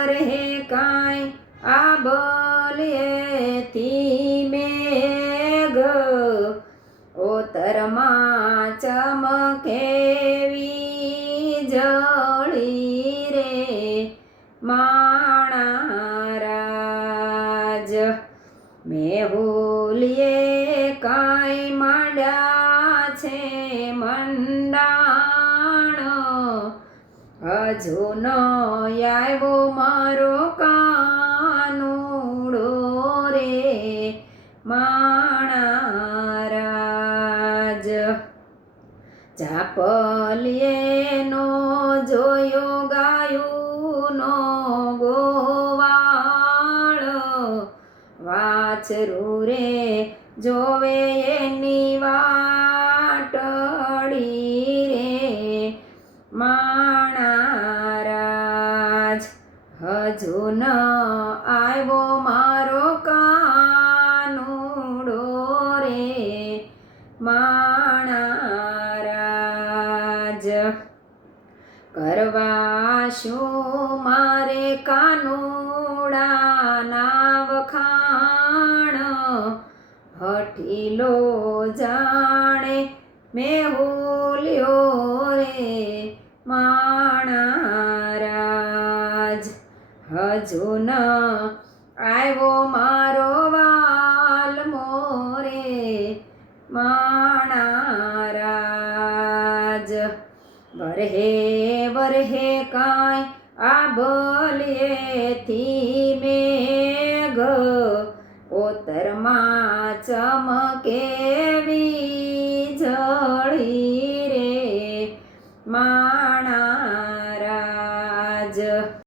વરહે કાંઈ આ બલિએથી મેઘ ઓતરમાં ચમકે વીજળી રે માણા રાજ મેહુલીએ કાંઈ માંડ્યા છે મંડાણ હજુ ન આવ્યો મારો કાનુડો રે માણા રાજ ચાપલીએ નો જોયો ગાયુંનો ગોવાળ વાછરું રે જોવે એની વાટડી રે માણા રાજ હજુ ન આવ્યો મારો કાનુડો રે માણા રાજ કરવા શું મારે કાનુડાના વખાણ હઠીલો જાણે મેહુલ્યો રે માણા રાજ હજુ ન આવ્યો મારો વાલમો રે માણા રાજ વરહે વરહે કાંઈ આ બલિએથી મેઘ ઓતરમાં ચમકે